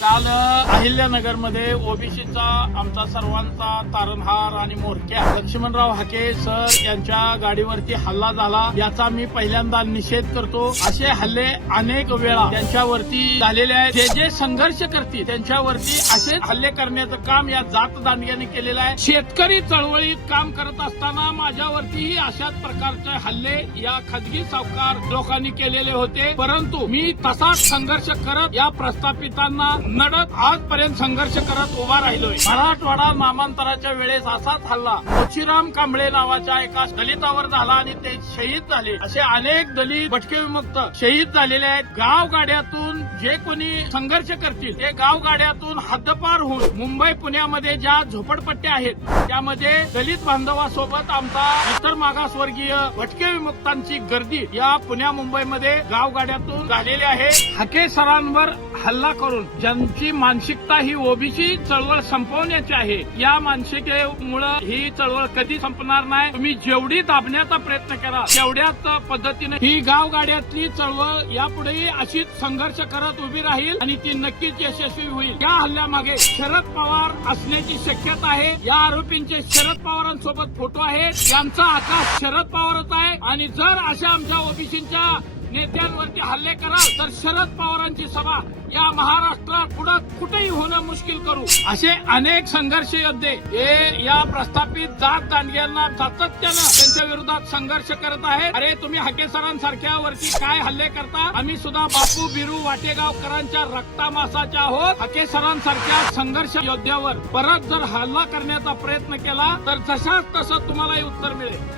काल अहिल्यानगरमध्ये ओबीसीचा आमचा सर्वांचा तारणहार आणि मोरक्या लक्ष्मणराव हाके सर यांच्या गाडीवरती हल्ला झाला, याचा मी पहिल्यांदा निषेध करतो। असे हल्ले अनेक वेळा त्यांच्यावरती झालेले आहेत। जे जे संघर्ष करतील त्यांच्यावरती असे हल्ले करण्याचं काम या जात दांडग्याने केलेलं आहे। शेतकरी चळवळीत काम करत असताना माझ्यावरतीही अशाच प्रकारचे हल्ले या खाजगी सावकार लोकांनी केलेले होते, परंतु मी तसाच संघर्ष करत या प्रस्थापितांना नडत आजपर्यंत संघर्ष करत उभा राहिलोय। मराठवाडा नामांतराच्या वेळेस असाच हल्ला मोचीराम कांबळे नावाच्या एका दलितावर झाला आणि ते शहीद झाले। असे अनेक दलित भटके विमुक्त शहीद झालेले आहेत। गावगाड्यातून जे कोणी संघर्ष करतील ते गावगाड्यातून हद्दपार होऊन मुंबई पुण्यामध्ये ज्या झोपडपट्ट्या आहेत त्यामध्ये दलित बांधवासोबत आमचा इतर मागासवर्गीय भटके विमुक्तांची गर्दी या पुण्या मुंबईमध्ये गावगाड्यातून झालेली आहे। हाके सरांवर हल्ला करून ज्यांची मानसिकता ही ओबीसी चळवळ संपवण्याची आहे, या मानसिकतेमुळे ही चळवळ कधी संपणार नाही। तुम्ही जेवढी दाबण्याचा प्रयत्न केला तेवढ्याच पद्धतीने ही गावगाड्यातली चळवळ यापुढेही अशीच संघर्ष करत उभी राहील आणि ती नक्कीच यशस्वी होईल। या हल्ल्यामागे शरद पवार असण्याची शक्यता आहे। या आरोपींचे शरद पवारांसोबत फोटो आहेत, यांचा आकाश शरद पवारच आहे आणि जर अशा आमच्या ओबीसींच्या नेत्यांवरती हल्ले कराल तर शरद पवारांची सभा या महाराष्ट्रात पुढे कुठेही होणं मुश्किल करू। असे अनेक संघर्ष योद्धे हे या प्रस्थापित जात दांडग्यांना सातत्यानं त्यांच्या विरोधात संघर्ष करत आहे। अरे तुम्ही हाके सरांसारख्यावरती काय हल्ले करता? आम्ही सुद्धा बापू बिरू वाटेगावकरांच्या रक्तामासाच्या आहोत। हाके सरांसारख्या संघर्ष योद्ध्यावर परत जर हल्ला करण्याचा प्रयत्न केला तर जशाच तसं तुम्हालाही उत्तर मिळेल।